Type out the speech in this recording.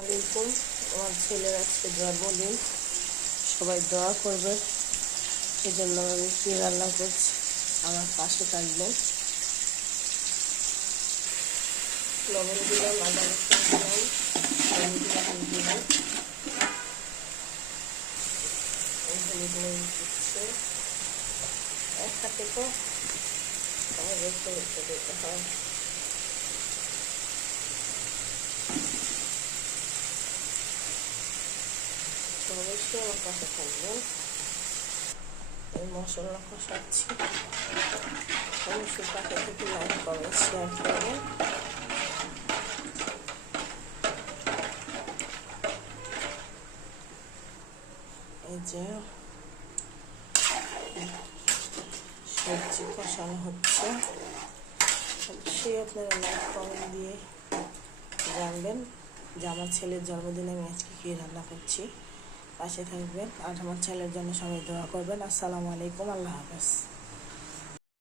আলাইকুম। আমার ছেলের আজকে জন্মদিন, সবাই দোয়া করবে। এই জন্য আমি কি রান্না করছি, আমার পাশে থাকবেন। লবণ দিলাম, আদা রসুন দিলাম, হলুদ দিলাম। হলুদ দিচ্ছে এক হাতে, তো রেখে রেখে দিতে হয়। অবশ্যই আমার পাশে থাকবেন। এই মশলা কষাচ্ছি, অবশ্যই পাশে থেকে লাইক কমেন্ট শেয়ার করবেন। এই যে সবজি কষানো হচ্ছে, অবশ্যই আপনারা লাইক কমেন্ট দিয়ে জানবেন যে আমার ছেলের জন্মদিনে আমি আজকে কী রান্না করছি। পাশে থাকবেন আর আমার ছেলের জন্য সবাই দোয়া করবেন। আসসালামু আলাইকুম, আল্লাহ হাফেজ।